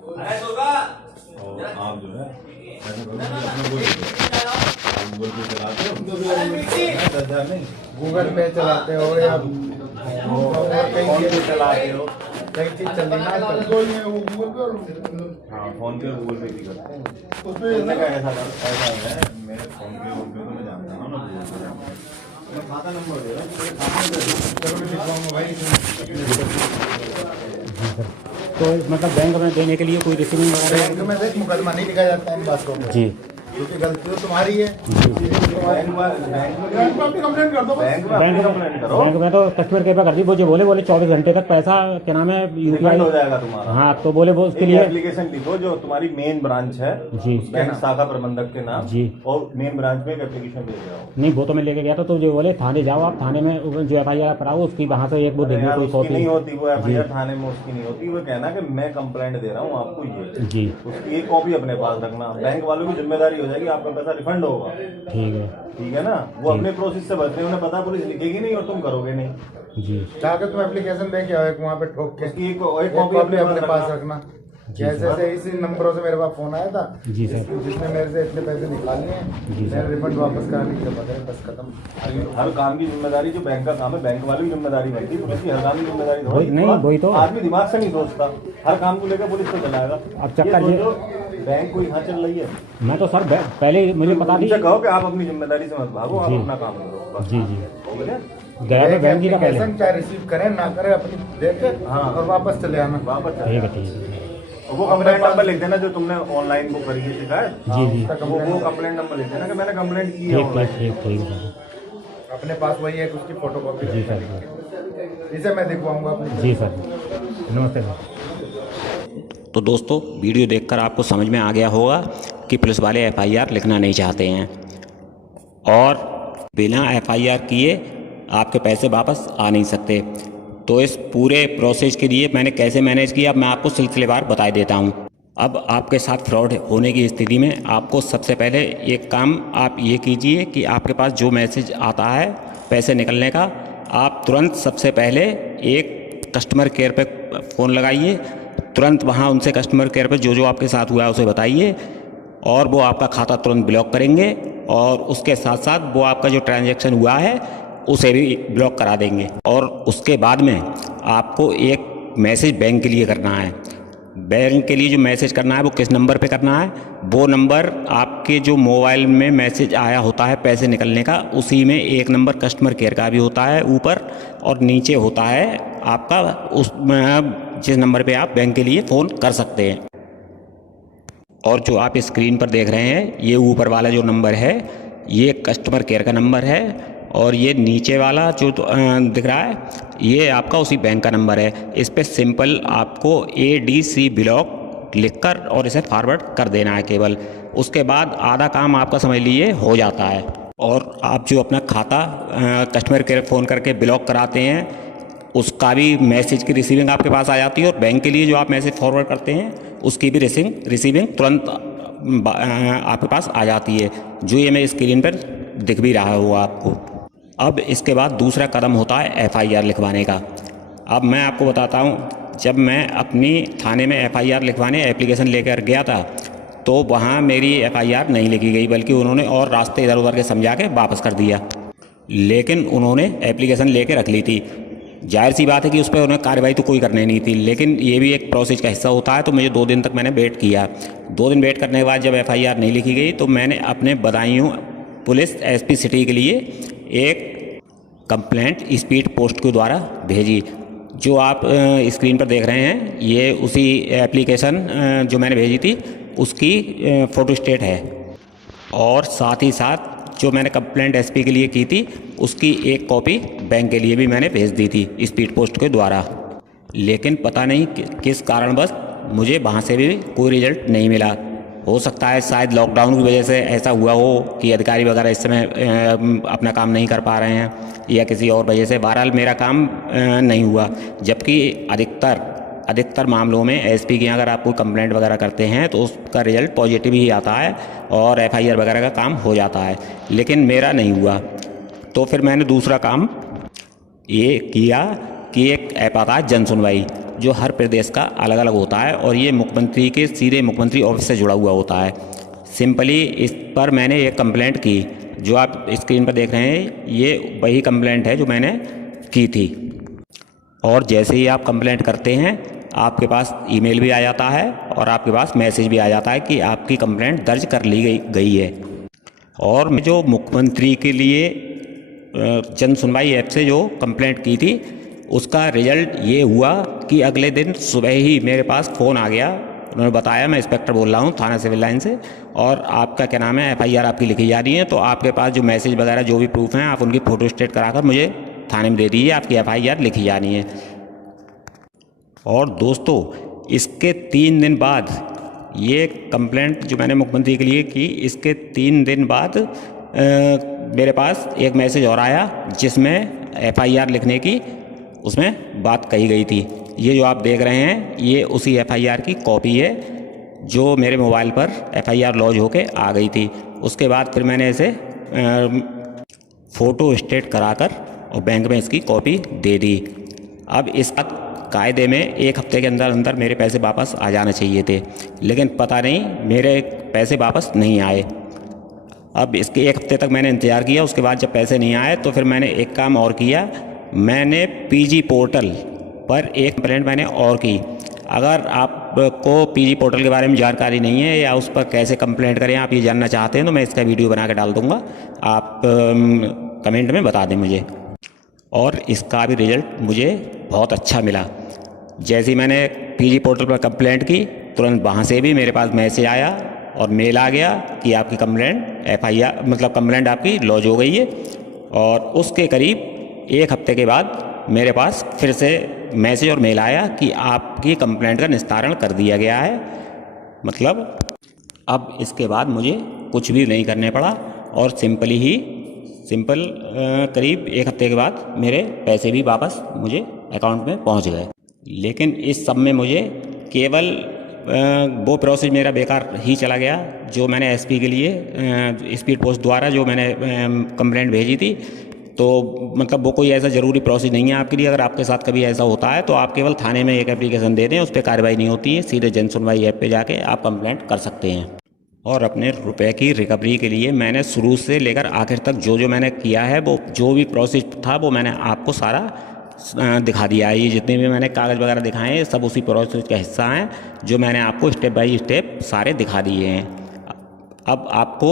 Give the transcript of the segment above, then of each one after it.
और आप जो है ऐसा करो कि अपने गूगल पे चलाते हो, 10,000 नहीं, गूगल पे चलाते हो या फोन पे चलाते हो, कई चीज चल रही ना हाँ फोन पे गूगल पे भी करते हैं। उसने का ऐसा है, मेरे फोन पे गूगल पे तो मैं जानता हूँ ना, गूगल पे जानता हूँ, मैं खाता नंबर दे रहा हूँ, मेरे खाते में दिखाऊंगा भाई। तो मतलब बैंक में देने के लिए कोई रिसीविंग वगैरह? बैंक में देख मुकदमा नहीं लिखा जाता इन बातों में, जी, क्योंकि गलती तो तुम्हारी है। बैंक में अपनी कंप्लेंट कर दो, बैंक में तो कस्टमर केयर पर कर दी, वो जो बोले 24 घंटे तक पैसा क्या नाम है रिफंड यूपीआई हो जाएगा तुम्हारा। हाँ, तो बोले वो उसके एक लिए एप्लीकेशन लिखो जो तुम्हारी मेन ब्रांच है, जी, बैंक शाखा प्रबंधक के नाम जी, और मेन ब्रांच में एक एप्लीकेशन दे जाओ। नहीं वो तो मैं लेके गया था, तो जो बोले थाने जाओ, आप थाने में जो FIR कराओ उसकी वहाँ से एक वो अरे देंगे यार कोई उसकी कॉपी। नहीं होती वो एफआईआर, थाने में उसकी नहीं होती, वो कहना कि मैं कंप्लेंट दे रहा हूँ आपको ये, जी, उसकी एक कॉपी अपने पास रखना, बैंक वालों की जिम्मेदारी हो जाएगी, आपका पैसा रिफंड होगा। ठीक है, ठीक है ना, वो अपने प्रोसेस से बचते हैं, उन्हें पता पुलिस लिखेगी नहीं और तुम करोगे नहीं। जी, जाकर तुम एप्लीकेशन लेके आओ, वहाँ पे ठोक के उसकी एक एक कॉपी कॉपी अपने पास रखना। जी जैसे सर। से इसी नंबरों से मेरे पास फोन आया था, जी सर। जिसने मेरे से इतने पैसे निकालने हैं, जी सर। मेरा रिफंड वापस कराने की जरूरत है, बस खत्म। हर काम की जिम्मेदारी जो बैंक का काम है, बैंक वालों की जिम्मेदारी बनती है, पुलिस की हर काम की जिम्मेदारी थोड़ी। वही- नहीं, वही तो। आदमी दिमाग से नहीं सोचता, हर काम को लेकर पुलिस तो चलाएगा। अब चक्कर ये- सोचो, बैंक कोई यहाँ चल रही है, मैं तो सर पहले मुझे पता उनसे नहीं। कहो कि आप अपनी जिम्मेदारी से मत भागो, आप जी। अपना काम करो बस। जी, जी, ठीक है, गया था बैंक ही का पहले। एप्लीकेशन चाहे रिसीव करें ना करें, अपनी देके हाँ। और वापस चले आना। वापस चले ठीक है, जाओ। ठीक है, वो कंप्लेंट नंबर लिख देना जो तुमने ऑनलाइन वो करी है शिकायत, जी, जी, वो कंप्लेंट नंबर लिख देना कि मैंने कंप्लेंट की है ठीक, ऑनलाइन। ठीक, ठीक, ठीक है सर। अपने पास वही है, उसकी फोटो कॉपी जी सर, इसे मैं दिखवाऊंगा अपनी। जी सर, नमस्ते सर। तो दोस्तों वीडियो देखकर आपको समझ में आ गया होगा कि पुलिस वाले FIR लिखना नहीं चाहते हैं और बिना FIR किए आपके पैसे वापस आ नहीं सकते। तो इस पूरे प्रोसेस के लिए मैंने कैसे मैनेज किया, अब मैं आपको सिलसिलेवार बता देता हूँ। अब आपके साथ फ्रॉड होने की स्थिति में आपको सबसे पहले एक काम आप ये कीजिए कि आपके पास जो मैसेज आता है पैसे निकलने का, आप तुरंत सबसे पहले एक कस्टमर केयर पे फ़ोन लगाइए, तुरंत वहाँ उनसे कस्टमर केयर पे जो जो आपके साथ हुआ है उसे बताइए और वो आपका खाता तुरंत ब्लॉक करेंगे और उसके साथ साथ वो आपका जो ट्रांजैक्शन हुआ है उसे भी ब्लॉक करा देंगे। और उसके बाद में आपको एक मैसेज बैंक के लिए करना है। बैंक के लिए जो मैसेज करना है वो किस नंबर पे करना है, वो नंबर आपके जो मोबाइल में मैसेज आया होता है पैसे निकलने का, उसी में एक नंबर कस्टमर केयर का भी होता है ऊपर और नीचे होता है आपका उस जिस नंबर पे आप बैंक के लिए फ़ोन कर सकते हैं। और जो आप स्क्रीन पर देख रहे हैं ये ऊपर वाला जो नंबर है ये कस्टमर केयर का नंबर है और ये नीचे वाला जो दिख रहा है ये आपका उसी बैंक का नंबर है। इस पर सिंपल आपको ADC ब्लॉक लिखकर और इसे फॉरवर्ड कर देना है केवल। उसके बाद आधा काम आपका समझ लीजिए हो जाता है और आप जो अपना खाता कस्टमर केयर फ़ोन करके ब्लॉक कराते हैं उसका भी मैसेज की रिसीविंग आपके पास आ जाती है और बैंक के लिए जो आप मैसेज फॉरवर्ड करते हैं उसकी भी रिसीविंग तुरंत आपके पास आ जाती है, जो ये मैं स्क्रीन पर दिख भी रहा होगा आपको। अब इसके बाद दूसरा कदम होता है FIR लिखवाने का। अब मैं आपको बताता हूँ, जब मैं अपनी थाने में FIR लिखवाने एप्लीकेशन लेकर गया था तो वहाँ मेरी FIR नहीं लिखी गई, बल्कि उन्होंने और रास्ते इधर उधर के समझा के वापस कर दिया। लेकिन उन्होंने एप्लीकेशन लेके रख ली थी। जाहिर सी बात है कि उस पर उन्हें कार्रवाई तो कोई करनी नहीं थी, लेकिन ये भी एक प्रोसेस का हिस्सा होता है। तो मुझे 2 दिन तक मैंने वेट किया। 2 दिन वेट करने के बाद जब FIR नहीं लिखी गई तो मैंने अपने बदायूं पुलिस SP सिटी के लिए एक कंप्लेंट स्पीड पोस्ट के द्वारा भेजी। जो आप स्क्रीन पर देख रहे हैं ये उसी एप्लीकेशन जो मैंने भेजी थी उसकी फ़ोटो स्टेट है और साथ ही साथ जो मैंने कंप्लेंट SP के लिए की थी उसकी एक कॉपी बैंक के लिए भी मैंने भेज दी थी स्पीड पोस्ट के द्वारा। लेकिन पता नहीं किस कारणवश मुझे वहाँ से भी कोई रिजल्ट नहीं मिला। हो सकता है शायद लॉकडाउन की वजह से ऐसा हुआ हो कि अधिकारी वगैरह इस समय अपना काम नहीं कर पा रहे हैं या किसी और वजह से। बहरहाल मेरा काम नहीं हुआ, जबकि अधिकतर मामलों में SP की अगर आप कोई कंप्लेंट वगैरह करते हैं तो उसका रिजल्ट पॉजिटिव ही आता है और FIR वगैरह का काम हो जाता है, लेकिन मेरा नहीं हुआ। तो फिर मैंने दूसरा काम ये किया कि एक ऐप आता है जन सुनवाई। जो हर प्रदेश का अलग अलग होता है और ये मुख्यमंत्री के सीधे मुख्यमंत्री ऑफिस से जुड़ा हुआ होता है। सिंपली इस पर मैंने एक कंप्लेंट की, जो आप स्क्रीन पर देख रहे हैं ये वही कंप्लेंट है जो मैंने की थी। और जैसे ही आप कंप्लेंट करते हैं आपके पास ईमेल भी आ जाता है और आपके पास मैसेज भी आ जाता है कि आपकी कंप्लेंट दर्ज कर ली गई है। और मैं जो मुख्यमंत्री के लिए जन सुनवाई ऐप से जो कंप्लेंट की थी उसका रिजल्ट ये हुआ कि अगले दिन सुबह ही मेरे पास फ़ोन आ गया। उन्होंने बताया, मैं इंस्पेक्टर बोल रहा हूँ थाना सिविल लाइन से, और आपका क्या नाम है FIR आपकी लिखी जा रही है, तो आपके पास जो मैसेज वगैरह जो भी प्रूफ हैं आप उनकी फ़ोटो स्टेट कराकर मुझे थाने में दे दीजिए, आपकी FIR लिखी जानी है। और दोस्तों इसके 3 दिन बाद, ये कंप्लेंट जो मैंने मुख्यमंत्री के लिए की, इसके 3 दिन बाद मेरे पास एक मैसेज और आया जिसमें FIR लिखने की उसमें बात कही गई थी। ये जो आप देख रहे हैं ये उसी FIR की कॉपी है जो मेरे मोबाइल पर FIR लॉन्च होके आ गई थी। उसके बाद फिर मैंने इसे फ़ोटो स्टेट कराकर और बैंक में इसकी कॉपी दे दी। अब इस कायदे में 1 हफ्ते के अंदर अंदर मेरे पैसे वापस आ जाने चाहिए थे, लेकिन पता नहीं मेरे पैसे वापस नहीं आए। अब इसके 1 हफ्ते तक मैंने इंतज़ार किया, उसके बाद जब पैसे नहीं आए तो फिर मैंने एक काम और किया, मैंने PG पोर्टल पर एक कंप्लेंट मैंने और की। अगर आपको PG पोर्टल के बारे में जानकारी नहीं है या उस पर कैसे कंप्लेंट करें आप ये जानना चाहते हैं तो मैं इसका वीडियो बना के डाल दूँगा, आप कमेंट में बता दें मुझे। और इसका भी रिज़ल्ट मुझे बहुत अच्छा मिला। जैसे ही मैंने PG पोर्टल पर कंप्लेंट की तुरंत वहाँ से भी मेरे पास मैसेज आया और मेल आ गया कि आपकी कंप्लेंट FIR मतलब कंप्लेंट आपकी लॉन्च हो गई है। और उसके करीब 1 हफ्ते के बाद मेरे पास फिर से मैसेज और मेल आया कि आपकी कंप्लेंट का निस्तारण कर दिया गया है। मतलब अब इसके बाद मुझे कुछ भी नहीं करने पड़ा और सिंपल करीब 1 हफ्ते के बाद मेरे पैसे भी वापस मुझे अकाउंट में पहुंच गए। लेकिन इस सब में मुझे केवल वो प्रोसेस मेरा बेकार ही चला गया जो मैंने SP के लिए स्पीड पोस्ट द्वारा जो मैंने कंप्लेंट भेजी थी। तो मतलब वो कोई ऐसा ज़रूरी प्रोसेस नहीं है आपके लिए। अगर आपके साथ कभी ऐसा होता है तो आप केवल थाने में एक एप्लीकेशन दे दें, उस पर कार्रवाई नहीं होती है, सीधे जन सुनवाई ऐप पे जाके आप कंप्लेंट कर सकते हैं। और अपने रुपए की रिकवरी के लिए मैंने शुरू से लेकर आखिर तक जो मैंने किया है, वो जो भी प्रोसेस था वो मैंने आपको सारा दिखा दिया है। ये जितने भी मैंने कागज़ वगैरह दिखाए हैं सब उसी प्रोसेस का हिस्सा हैं जो मैंने आपको स्टेप बाय स्टेप सारे दिखा दिए हैं। अब आपको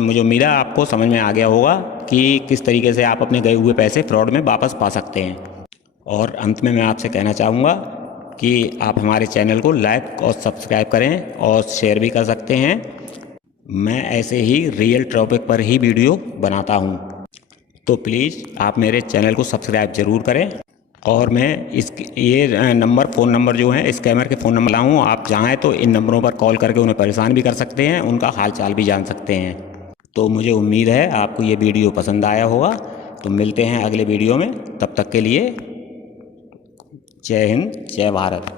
मुझे उम्मीद है आपको समझ में आ गया होगा कि किस तरीके से आप अपने गए हुए पैसे फ्रॉड में वापस पा सकते हैं। और अंत में मैं आपसे कहना चाहूँगा कि आप हमारे चैनल को लाइक और सब्सक्राइब करें और शेयर भी कर सकते हैं। मैं ऐसे ही रियल टॉपिक पर ही वीडियो बनाता हूँ, तो प्लीज़ आप मेरे चैनल को सब्सक्राइब ज़रूर करें। और मैं ये फ़ोन नंबर जो है स्कैमर के फ़ोन नंबर लाऊँ, आप चाहें तो इन नंबरों पर कॉल करके उन्हें परेशान भी कर सकते हैं, उनका हाल चाल भी जान सकते हैं। तो मुझे उम्मीद है आपको ये वीडियो पसंद आया होगा। तो मिलते हैं अगले वीडियो में, तब तक के लिए जय हिंद, जय भारत।